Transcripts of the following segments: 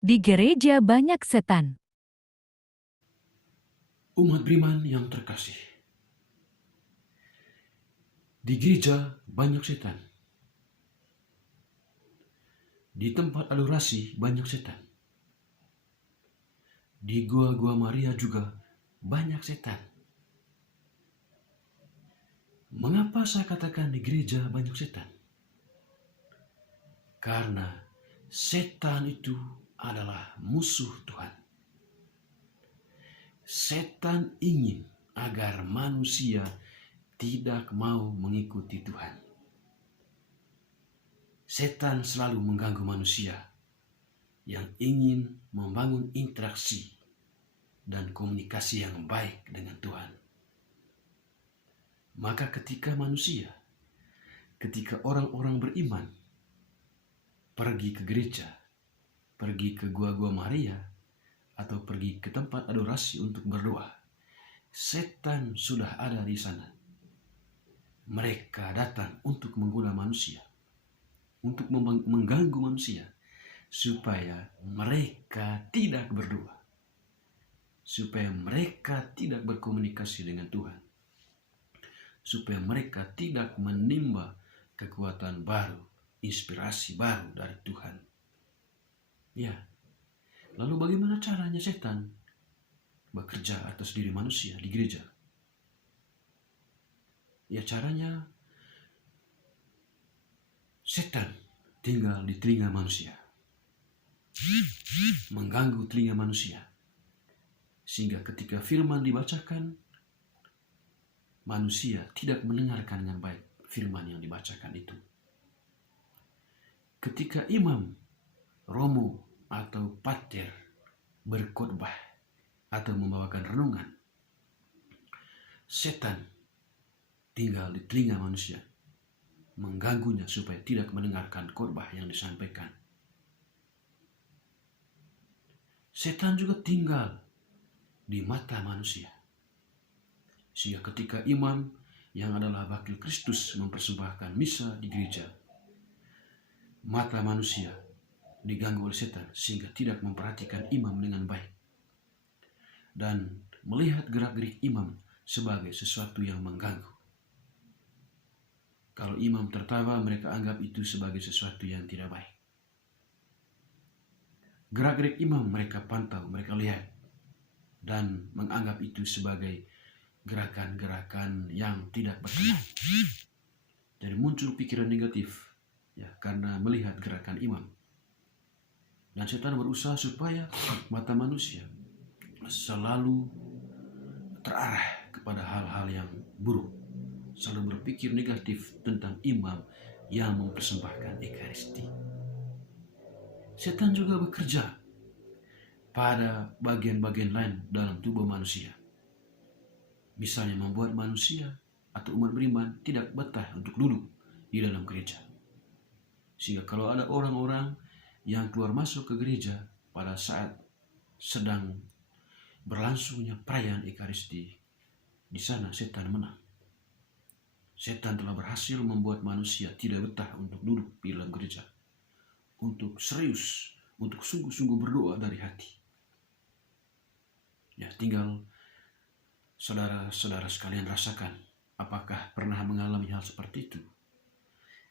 Di gereja banyak setan. Umat beriman yang terkasih, di gereja banyak setan. Di tempat adorasi banyak setan. Di gua-gua Maria juga banyak setan. Mengapa saya katakan di gereja banyak setan? Karena setan itu adalah musuh Tuhan. Setan ingin agar manusia tidak mau mengikuti Tuhan. Setan selalu mengganggu manusia yang ingin membangun interaksi dan komunikasi yang baik dengan Tuhan. Maka ketika orang-orang beriman pergi ke gereja, pergi ke gua-gua Maria, atau pergi ke tempat adorasi untuk berdoa, setan sudah ada di sana. Mereka datang untuk menggoda manusia, untuk mengganggu manusia, supaya mereka tidak berdoa, supaya mereka tidak berkomunikasi dengan Tuhan, supaya mereka tidak menimba kekuatan baru, inspirasi baru dari Tuhan. Ya, lalu bagaimana caranya setan bekerja atas diri manusia di gereja? Ya, caranya setan tinggal di telinga manusia, mengganggu telinga manusia, sehingga ketika firman dibacakan, manusia tidak mendengarkan dengan baik firman yang dibacakan itu. Ketika imam, romo, atau pater berkhotbah atau membawakan renungan, setan tinggal di telinga manusia, mengganggunya supaya tidak mendengarkan khotbah yang disampaikan. Setan juga tinggal di mata manusia, sehingga ketika imam yang adalah wakil Kristus mempersembahkan misa di gereja, mata manusia diganggu oleh setan sehingga tidak memperhatikan imam dengan baik dan melihat gerak-gerik imam sebagai sesuatu yang mengganggu. Kalau imam tertawa, mereka anggap itu sebagai sesuatu yang tidak baik. Gerak-gerik imam mereka pantau, mereka lihat, dan menganggap itu sebagai gerakan-gerakan yang tidak berkenan. Jadi muncul pikiran negatif, ya, karena melihat gerakan imam. Dan setan berusaha supaya mata manusia selalu terarah kepada hal-hal yang buruk, selalu berpikir negatif tentang imam yang mempersembahkan Ekaristi. Setan juga bekerja pada bagian-bagian lain dalam tubuh manusia. Misalnya membuat manusia atau umat beriman tidak betah untuk duduk di dalam gereja. Sehingga kalau ada orang-orang yang keluar masuk ke gereja pada saat sedang berlangsungnya perayaan Ekaristi, di sana setan menang. Setan telah berhasil membuat manusia tidak betah untuk duduk di dalam gereja, untuk serius, untuk sungguh-sungguh berdoa dari hati. Ya, tinggal saudara-saudara sekalian rasakan, apakah pernah mengalami hal seperti itu?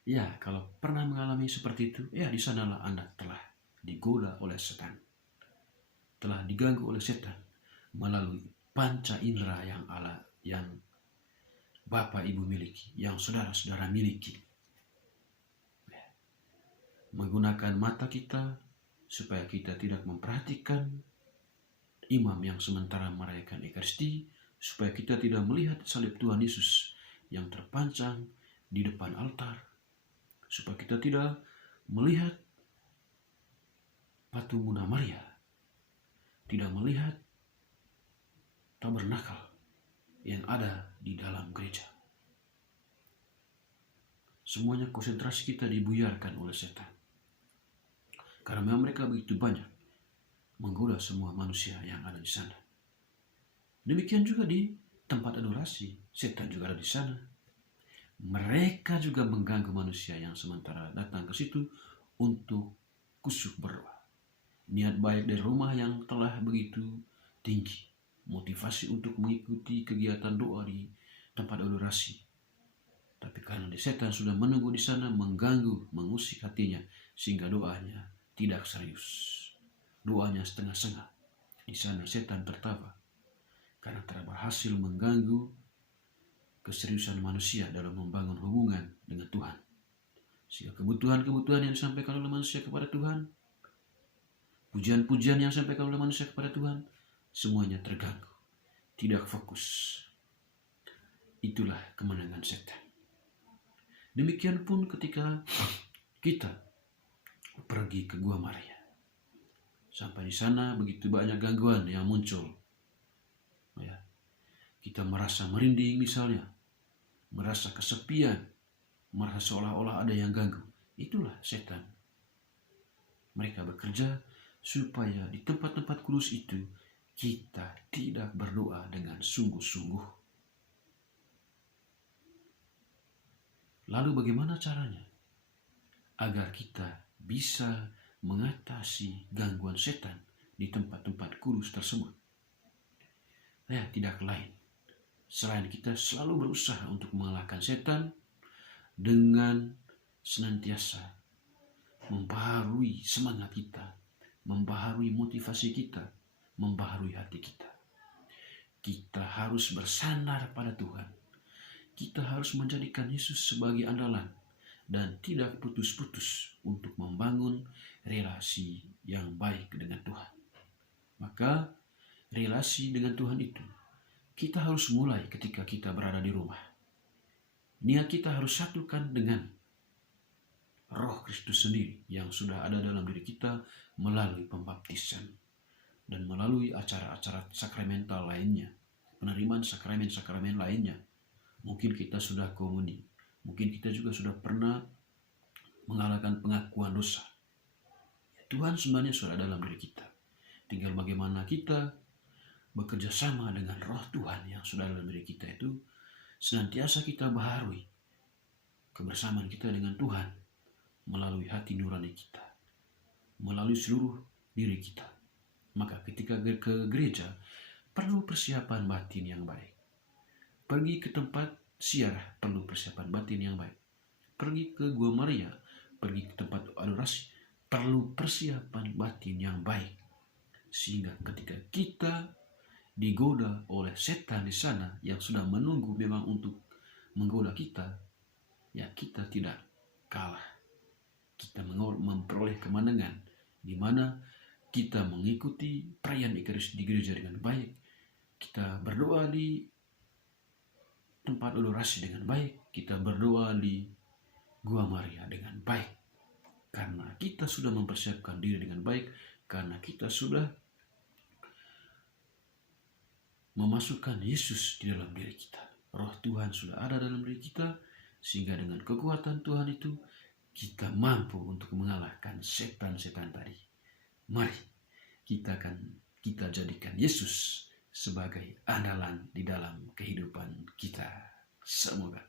Ya, kalau pernah mengalami seperti itu, ya di sanalah Anda telah digoda oleh setan, telah diganggu oleh setan melalui panca indera yang Bapak Ibu miliki, yang saudara-saudara miliki. Menggunakan mata kita supaya kita tidak memperhatikan imam yang sementara merayakan Ekaristi, supaya kita tidak melihat salib Tuhan Yesus yang terpancang di depan altar, supaya kita tidak melihat patung Bunda Maria, tidak melihat tabernakel yang ada di dalam gereja. Semuanya konsentrasi kita dibuyarkan oleh setan, karena memang mereka begitu banyak menggoda semua manusia yang ada di sana. Demikian juga di tempat adorasi, setan juga ada di sana. Mereka juga mengganggu manusia yang sementara datang ke situ untuk kusyuk berdoa. niat baik dari rumah yang telah begitu tinggi, motivasi untuk mengikuti kegiatan doa di tempat adorasi. Tapi karena setan sudah menunggu di sana, mengganggu, mengusik hatinya, sehingga doanya tidak serius. Doanya setengah-setengah. Di sana setan tertawa karena telah berhasil mengganggu keseriusan manusia dalam membangun hubungan dengan Tuhan. Sehingga kebutuhan-kebutuhan yang disampaikan oleh manusia kepada Tuhan, pujian-pujian yang disampaikan oleh manusia kepada Tuhan, semuanya terganggu, tidak fokus. Itulah kemenangan setan. Demikian pun ketika kita pergi ke Gua Maria. Sampai di sana begitu banyak gangguan yang muncul. Ya, kita merasa merinding misalnya, merasa kesepian, merasa seolah-olah ada yang ganggu. Itulah setan. Mereka bekerja supaya di tempat-tempat kudus itu kita tidak berdoa dengan sungguh-sungguh. Lalu bagaimana caranya agar kita bisa mengatasi gangguan setan di tempat-tempat kudus tersebut? Ya, tidak lain selain kita selalu berusaha untuk mengalahkan setan dengan senantiasa membaharui semangat kita, membaharui motivasi kita, membaharui hati kita. Kita harus bersandar pada Tuhan. Kita harus menjadikan Yesus sebagai andalan dan tidak putus-putus untuk membangun relasi yang baik dengan Tuhan. Maka relasi dengan Tuhan itu kita harus mulai ketika kita berada di rumah. Niat kita harus satukan dengan Roh Kristus sendiri yang sudah ada dalam diri kita melalui pembaptisan dan melalui acara-acara sakramental lainnya, penerimaan sakramen-sakramen lainnya. Mungkin kita sudah komuni, mungkin kita juga sudah pernah mengalahkan pengakuan dosa. Tuhan sebenarnya sudah dalam diri kita. Tinggal bagaimana kita bekerja sama dengan Roh Tuhan yang sudah dalam diri kita itu, senantiasa kita baharui kebersamaan kita dengan Tuhan melalui hati nurani kita, melalui seluruh diri kita. Maka ketika ke gereja perlu persiapan batin yang baik. Pergi ke tempat siarah perlu persiapan batin yang baik. Pergi ke Gua Maria, pergi ke tempat adorasi perlu persiapan batin yang baik. Sehingga ketika kita digoda oleh setan di sana yang sudah menunggu memang untuk menggoda kita, ya kita tidak kalah. Kita memperoleh kemenangan di mana kita mengikuti perayaan Ekaristi di gereja dengan baik. Kita berdoa di tempat adorasi dengan baik. Kita berdoa di Gua Maria dengan baik. Karena kita sudah mempersiapkan diri dengan baik. Karena kita sudah memasukkan Yesus di dalam diri kita. Roh Tuhan sudah ada dalam diri kita. Sehingga dengan kekuatan Tuhan itu kita mampu untuk mengalahkan setan-setan tadi. Mari kita jadikan Yesus sebagai andalan di dalam kehidupan kita. Semoga